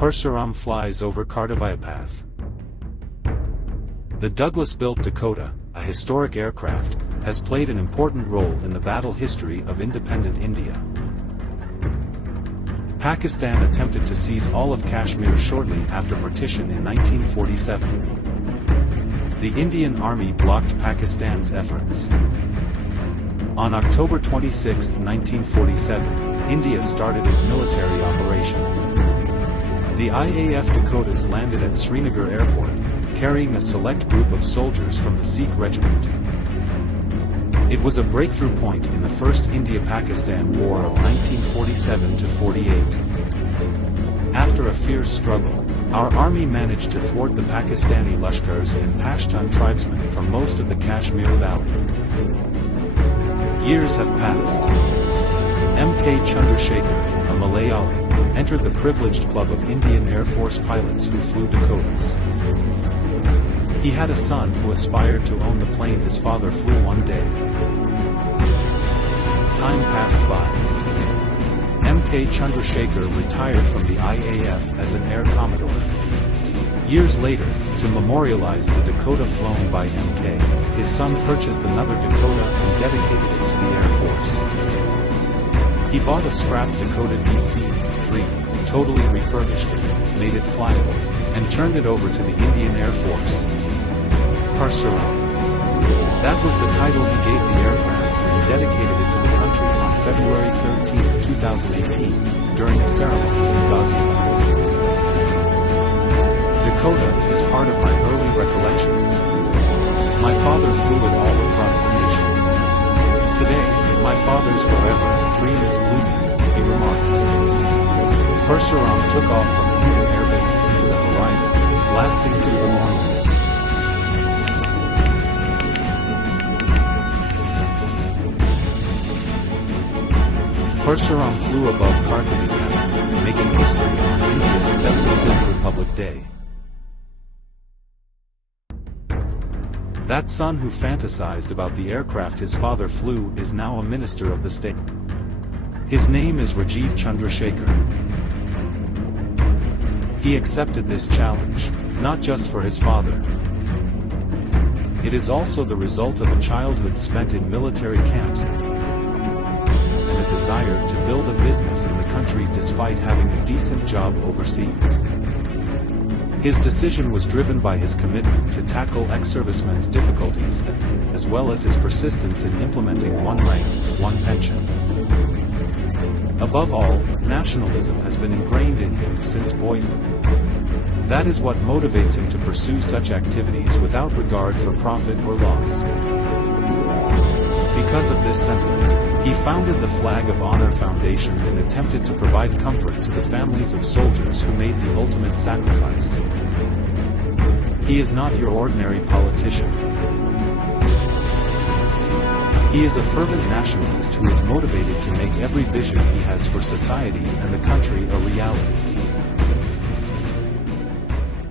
Parsuram flies over Kardavaipath. The Douglas-built Dakota, a historic aircraft, has played an important role in the battle history of independent India. Pakistan attempted to seize all of Kashmir shortly after partition in 1947. The Indian Army blocked Pakistan's efforts. On October 26, 1947, India started its military operation. The IAF Dakotas landed at Srinagar Airport, carrying a select group of soldiers from the Sikh regiment. It was a breakthrough point in the First India-Pakistan War of 1947–48. After a fierce struggle, our army managed to thwart the Pakistani Lashkars and Pashtun tribesmen from most of the Kashmir Valley. Years have passed. M.K. Chandrasekhar, a Malayali, entered the privileged club of Indian Air Force pilots who flew Dakotas. He had a son who aspired to own the plane his father flew one day. Time passed by. M.K. Chandrasekhar retired from the IAF as an Air Commodore. Years later, to memorialize the Dakota flown by M.K., his son purchased another Dakota and dedicated it to the Air Force. He bought a scrap Dakota DC-3, totally refurbished it, made it flyable, and turned it over to the Indian Air Force. Parsuram. That was the title he gave the aircraft when he dedicated it to the country on February 13, 2018, during a ceremony in Ghaziabad. Dakota is part of my early recollections. My father flew it all across the nation. Today, my father's forever dream is blooming, he remarked. Parsuram took off from Indian Air Base into the horizon, blasting through the morning mist. Parsuram flew above Kardavaipath, making history on India's 75th Republic Day. That son who fantasized about the aircraft his father flew is now a minister of the state. His name is Rajiv Chandrasekhar. He accepted this challenge, not just for his father. It is also the result of a childhood spent in military camps and a desire to build a business in the country despite having a decent job overseas. His decision was driven by his commitment to tackle ex-servicemen's difficulties, as well as his persistence in implementing one rank, one pension. Above all, nationalism has been ingrained in him since boyhood. That is what motivates him to pursue such activities without regard for profit or loss. Because of this sentiment, he founded the Flag of Honor Foundation and attempted to provide comfort to the families of soldiers who made the ultimate sacrifice. He is not your ordinary politician. He is a fervent nationalist who is motivated to make every vision he has for society and the country a reality.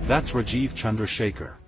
That's Rajiv Chandrasekhar.